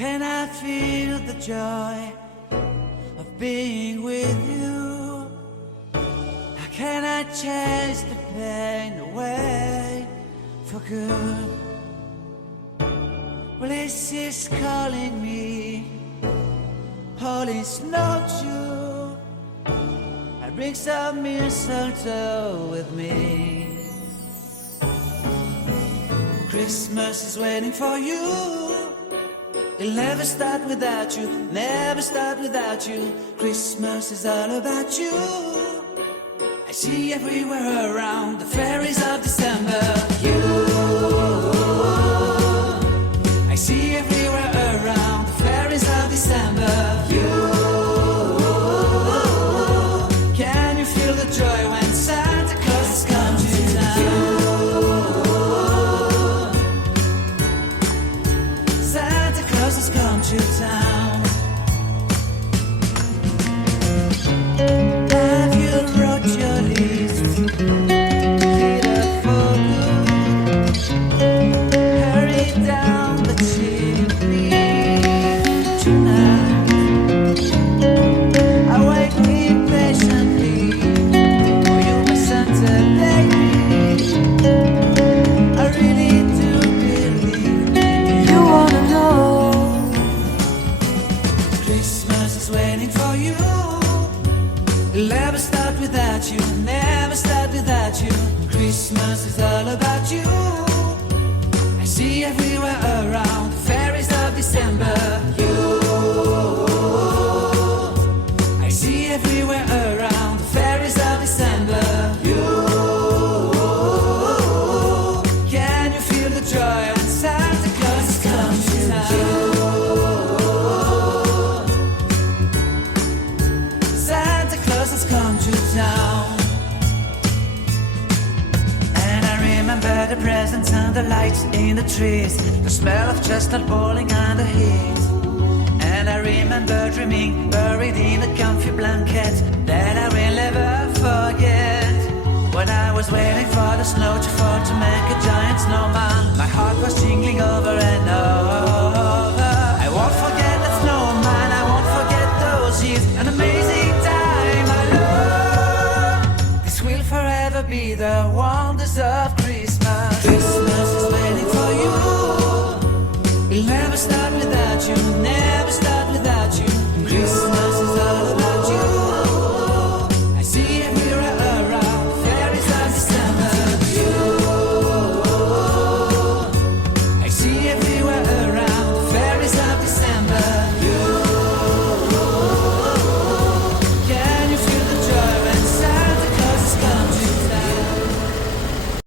can I feel the joy of being with you? How can I chase the pain away for good? Well, this is calling me, all is not true. I bring some mistletoe with me. Christmas is waiting for you. It'll never start without you, never start without you. Christmas is all about you. I see everywhere around the fairies of December. You, I see everywhere around the fairies of December. You, can you feel the joy when Santa Claus comes to town? Santa Claus has come to town. Have you wrote your list? Get up for good. Hurry down the chimney tonight. I wait impatiently for you, my Santa baby. I really do believe you wanna know. Christmas is waiting for you. It'll never start without you, never start without you. Christmas is all about you. I see everywhere around the fairies of December. You, I see everywhere around the fairies of December. You, can you feel the joy when Santa Claus has come to town? Santa Claus has come to town. And I remember the presents and the lights in the trees, the smell of chestnut boiling on the heat. And I remember dreaming, buried in a comfy blanket that I will never forget. When I was waiting for the snow to fall to make a giant snowman, my heart was jingling over and over. I won't forget that snowman, I won't forget those years, an amazing time I love. This will forever be the wonders of Christmas.